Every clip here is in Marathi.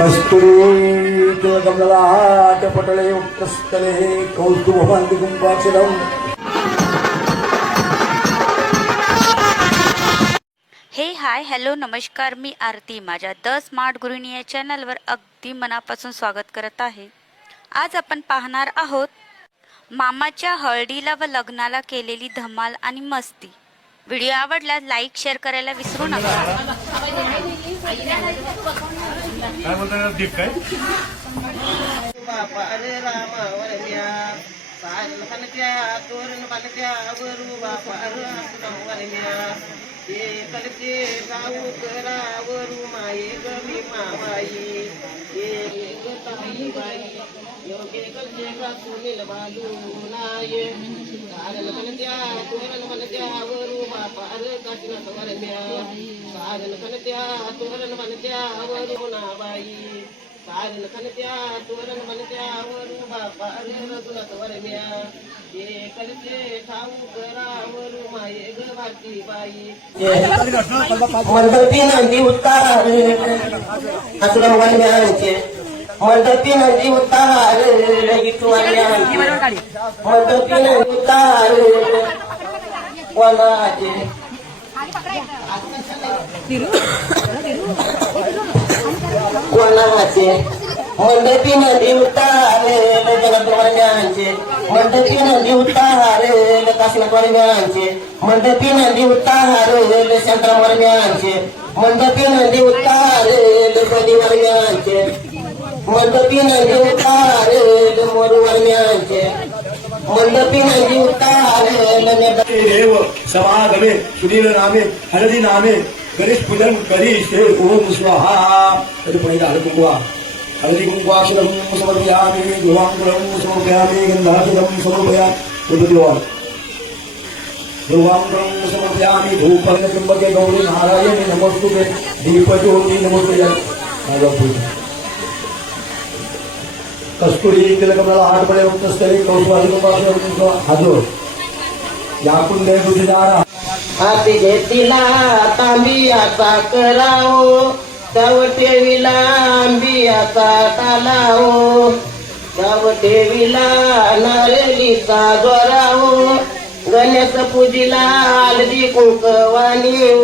कस्तुरी कमलाट पटले उत्तस्थले कौस्तुभवन्ति कुंभाक्षरम्। हे हाय हॅलो नमस्कार, मी आरती माझ्या द स्मार्ट गृहिणी या चॅनलवर अगदी मनापासून स्वागत करत आहे। आज आपण पाहणार आहोत मामाच्या हळदीला व लग्नाला केलेली धमाल आणि मस्ती। व्हिडिओ आवडल्यास लाईक शेअर करायला विसरू नका। काय बोलतात दीप काय बापा अरे रामा वरम्या साजन कनक्या तोरण बालक्या वरू बापा अरे वरम्या ये कलचे गाऊ करा वरू माये गमी मामाई ये गताई बाई योगे कलचे का सुनील बालू नाये साजन कनक्या तोरण बालक्या वरू बापा अरे काशीनाथ वरम्या साजन कनक्या तोरण बालक्या वरू नाबाई साजन कनक्या तोरण बालक्या वरू बापा अरे रघुनाथ वरम्या ये कलचे ठाऊ करा वरू माये ग भारती बाई मंडपी नंदी उतार आश्रम वरम्यांचे मंडपी नंदी उतार इटवाल्यांचे मंडपी नंदी उतार वनाचे कोणाचे मंडपी नदी उतारे जगत वर्ण्यांचे मंडपी नदी उतारे काशीनाथ वर्ण्यांचे मंडपी नदी उतारे शंकर वर्ण्यांचे मंडपी नदी उतारे कधी वर्ण्यांचे मंडपी नदी उतारे मोरू वर्ण्यांचे मंडपी नदी उतारे देव समागमे सुधीर नामे हळदी नामे गणेश पूजन करीश ओम स्वाहा। तरी पहिला हळकुंकुवा हळदी कुंकुवाक्षरं समर्पयामि ध्रुवांकुरं समर्पयामि गंधाक्षरं समर्पयामि ध्रुवांकुरं समर्पयामि धूपं त्र्यंबके गौरी नारायणी नमोस्तुते दीपज्योति नमोस्तुते। कस्तुरी तिलकमला पडे उत्तस्थले कौस्तुभाक्षरं हाजर या कुंडे दुधिदारा हाती घेतीला तांबियाचा कराओ तव ठेवीला आंबियाचा तालाओ तव ठेवीला नारळीचा जोराओ गणेश पूजीला हळदी कुंकवानी ओ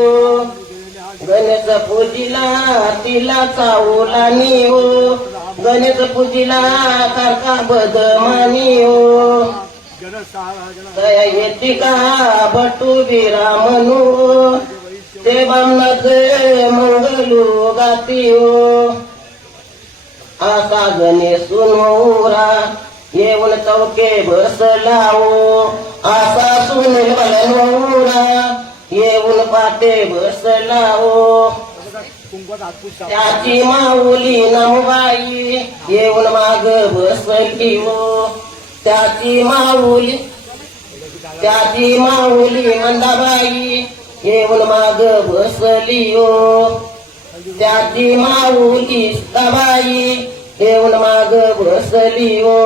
गणेश पूजीला तिला चावलानी ओ गणेश पूजीला कारका बदमानी ओ दया येती का भटू विरामनू ते बामनाथ मंगलू गाती हो आसा गणेश सुनोरा येऊन चौके बसलाओ आसा सुनील बलनोरा येऊन पाटे बसलाओ त्याची माऊली नमबाई येऊन माग बसली हो त्याची माऊली मंदाबाई येऊन माग बसली हो त्याची माऊली सीताबाई येऊन माग बसली हो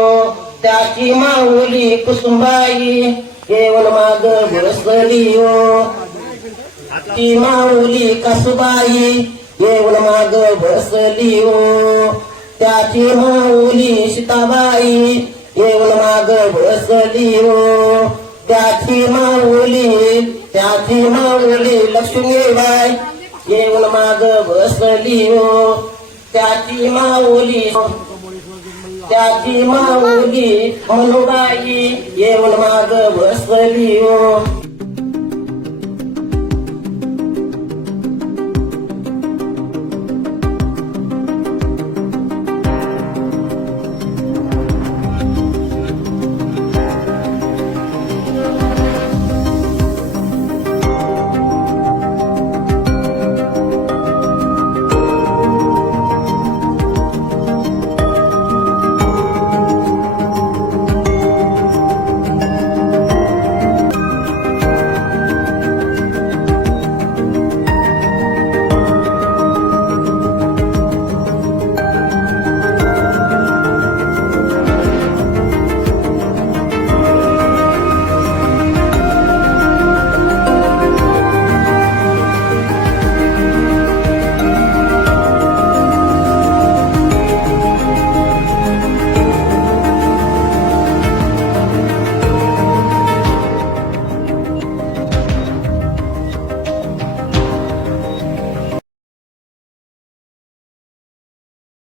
त्याची माऊली कुसुमबाई येऊन माग बसली हो ती माऊली कासुबाई येऊन माग बसली हो त्याची माऊली सीताबाई येऊन माग बसली हो त्याची माऊली लक्ष्मीबाई येऊन माग बसली हो त्याची माऊली मनुबाई येऊन माग बसली हो।